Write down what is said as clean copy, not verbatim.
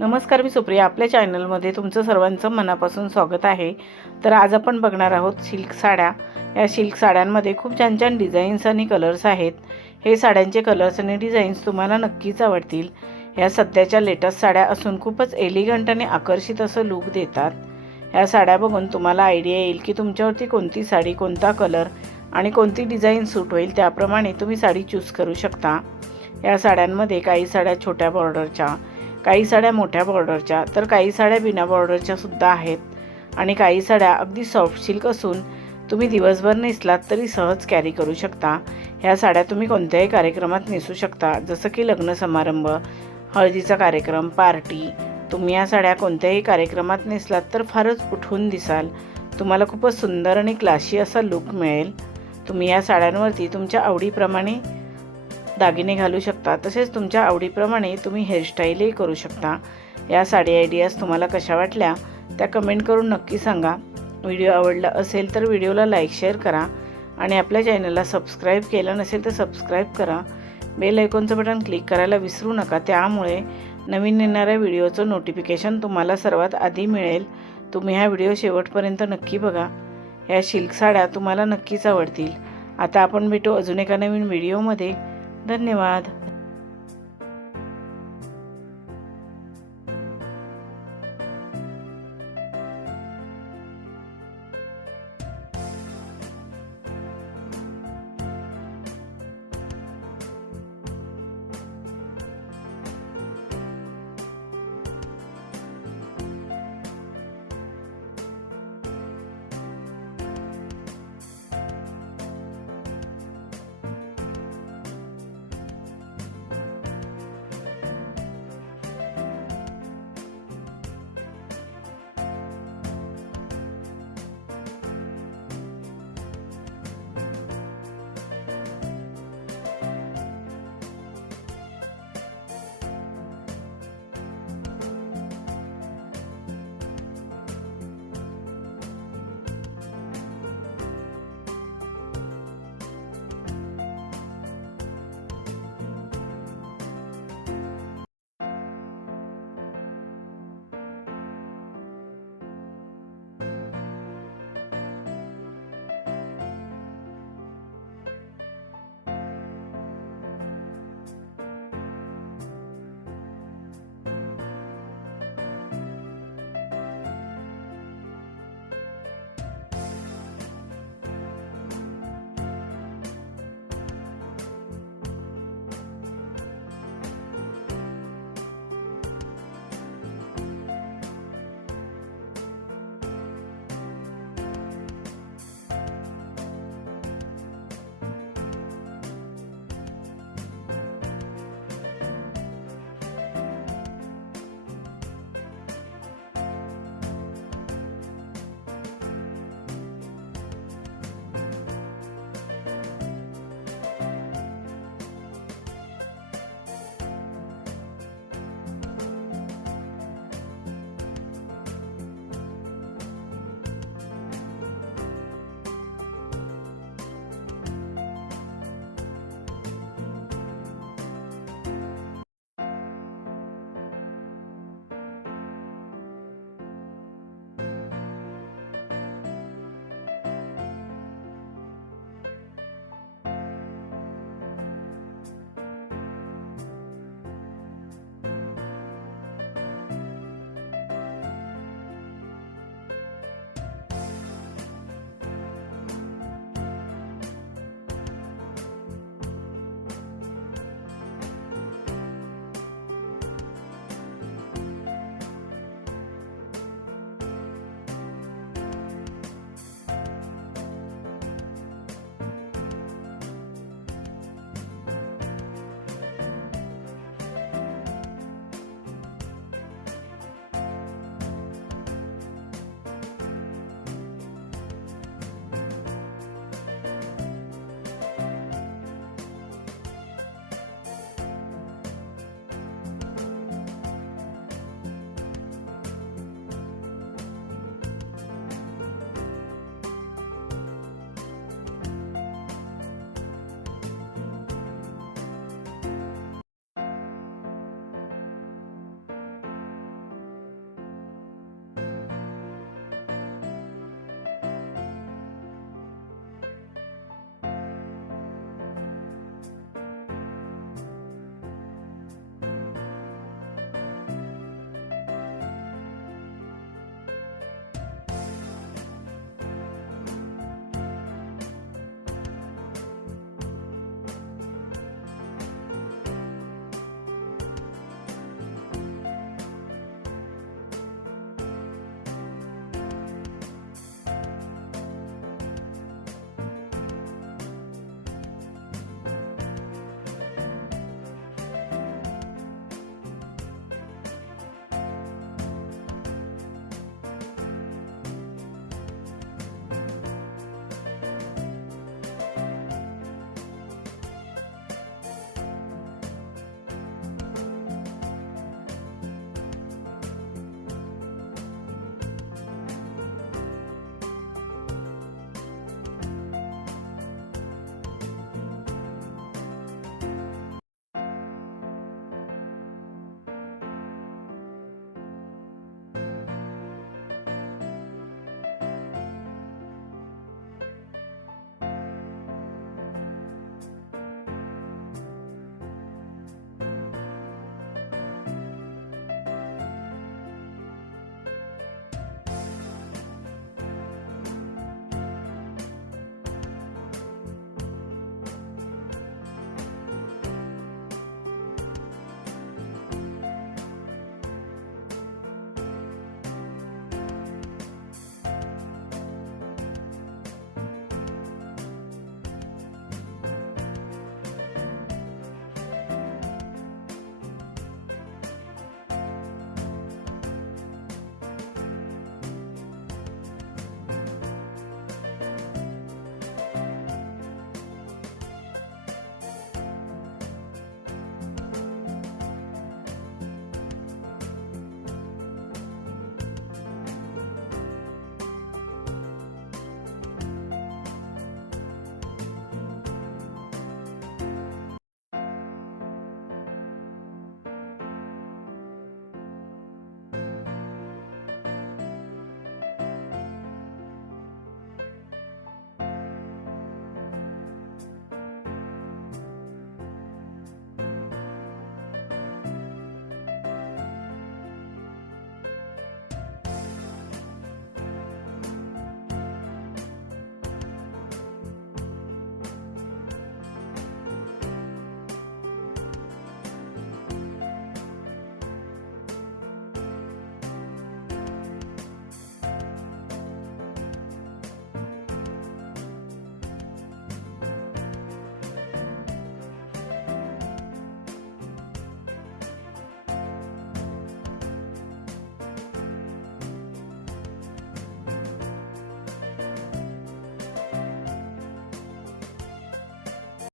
नमस्कार, मी सुप्रिया. आपल्या चॅनलमध्ये तुमचं सर्वांचं मनापासून स्वागत आहे. तर आज आपण बघणार आहोत सिल्क साड्या. या सिल्क साड्यांमध्ये खूप छान छान डिझाईन्स आणि कलर्स आहेत. हे साड्यांचे कलर्स आणि डिझाईन्स तुम्हाला नक्कीच आवडतील. ह्या सध्याच्या लेटेस्ट साड्या असून खूपच एलिगंट आणि आकर्षित असं लुक देतात. ह्या साड्या बघून तुम्हाला आयडिया येईल की तुमच्यावरती कोणती साडी, कोणता कलर आणि कोणती डिझाईन सूट होईल. त्याप्रमाणे तुम्ही साडी चूज करू शकता. या साड्यांमध्ये काही साड्या छोट्या बॉर्डरच्या, काही साड्या मोठ्या बॉर्डरच्या, तर काही साड्या बिना बॉर्डरच्या सुद्धा आहेत. आणि काही साड्या अगदी सॉफ्ट सिल्क असून तुम्ही दिवसभर नेसलात तरी सहज कॅरी करू शकता. ह्या साड्या तुम्ही कोणत्याही कार्यक्रमात नेसू शकता, जसं की लग्न समारंभ, हळदीचा कार्यक्रम, पार्टी. तुम्ही या साड्या कोणत्याही कार्यक्रमात नेसलात तर फारच उठून दिसाल. तुम्हाला खूपच सुंदर आणि क्लासी असा लुक मिळेल. तुम्ही या साड्यांवरती तुमच्या आवडीप्रमाणे दागिने घालू शकता. तसेच तुमच्या आवडीप्रमाणे तुम्ही हेअरस्टाईलही करू शकता. या साडी आयडियाज तुम्हाला कशा वाटल्या त्या कमेंट करून नक्की सांगा. व्हिडिओ आवडला असेल तर व्हिडिओला लाईक, शेअर करा आणि आपल्या चॅनलला सबस्क्राईब केलं नसेल तर सबस्क्राईब करा. बेल आयकॉनचं बटन क्लिक करायला विसरू नका. त्यामुळे नवीन येणाऱ्या व्हिडिओचं नोटिफिकेशन तुम्हाला सर्वात आधी मिळेल. तुम्ही हा व्हिडिओ शेवटपर्यंत नक्की बघा. या सिल्क साड्या तुम्हाला नक्कीच आवडतील. आता आपण भेटू अजून एका नवीन व्हिडिओमध्ये. धन्यवाद.